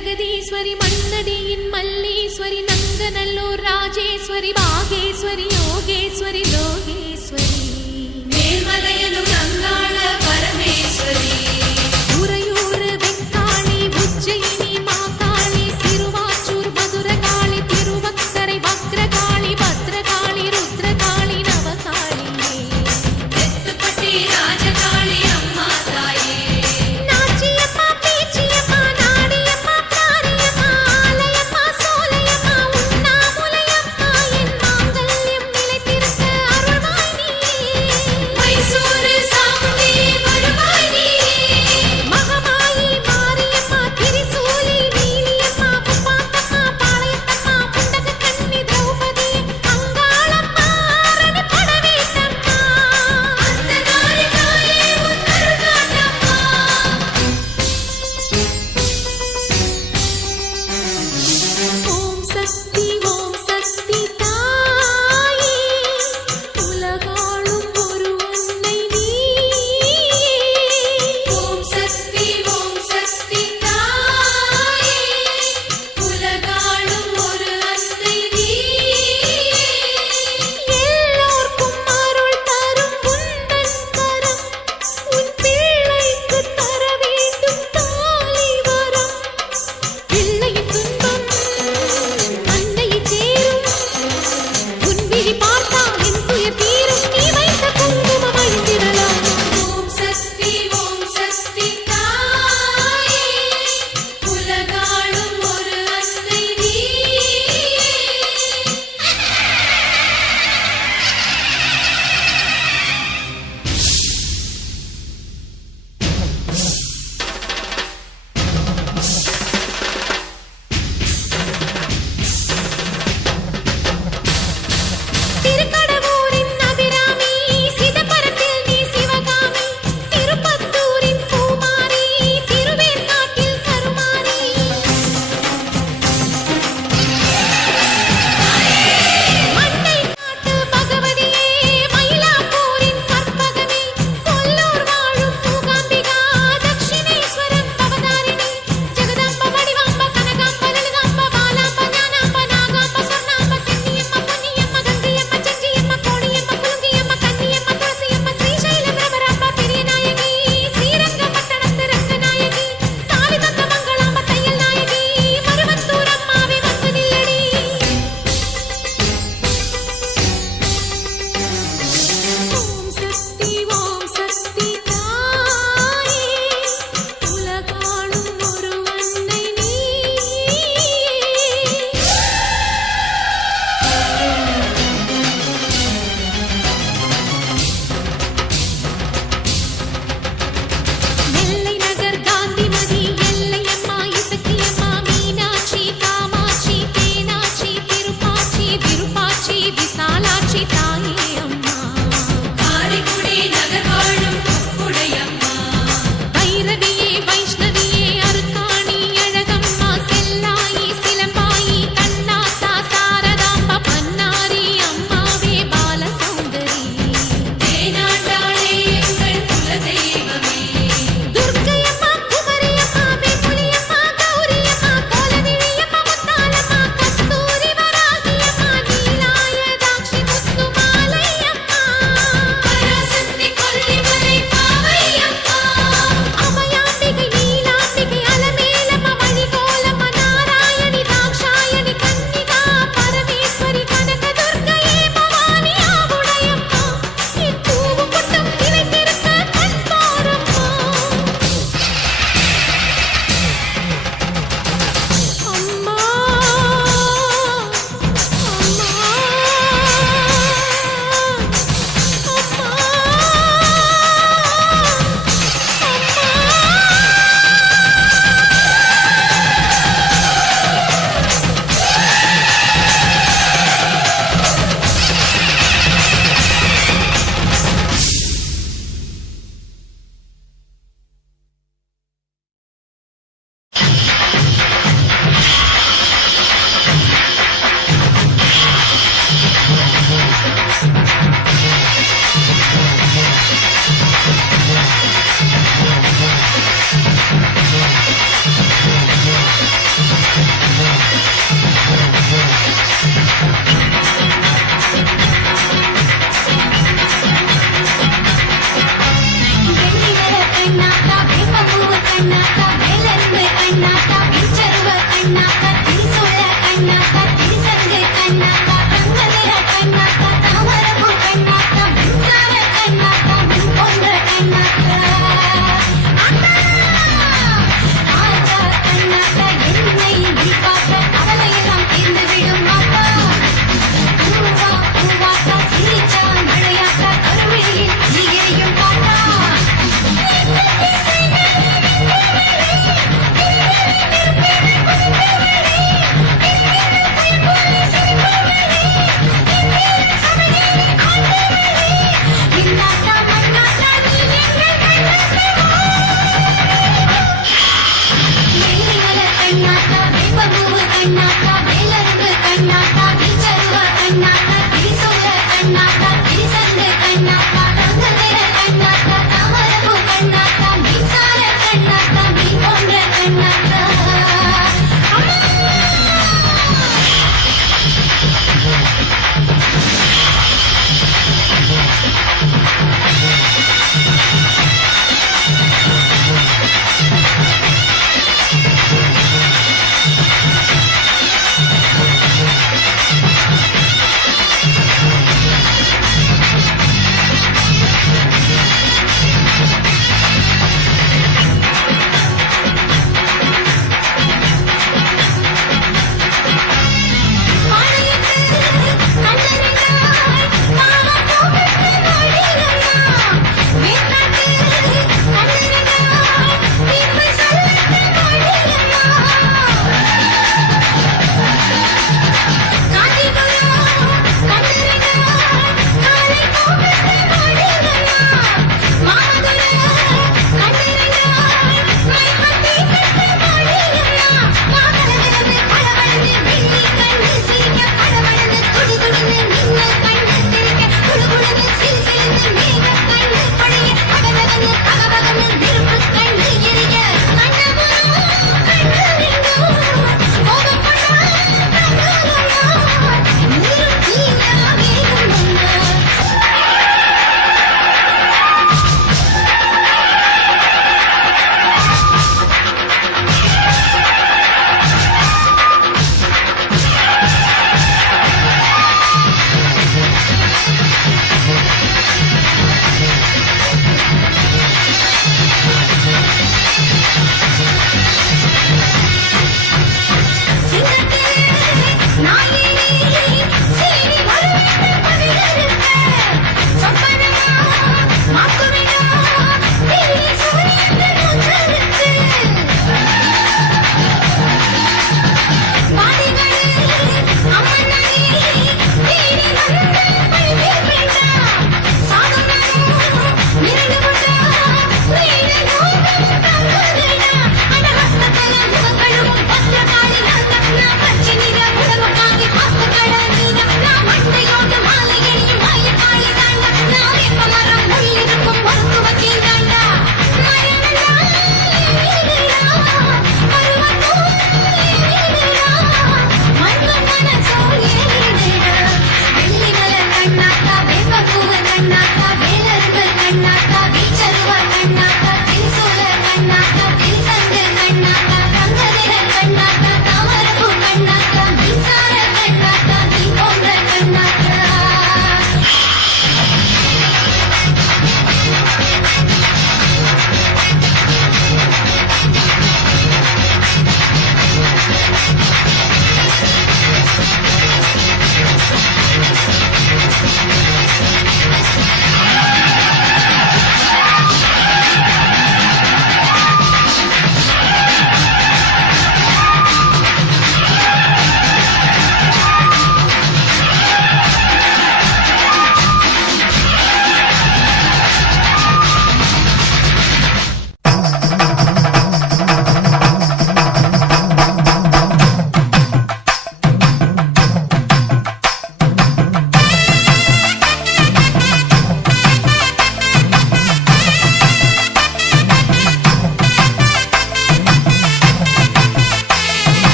Pudukkottai Bhuvaneswari Jagadeeswari மண்ணடியின் Malleswari Nanganallur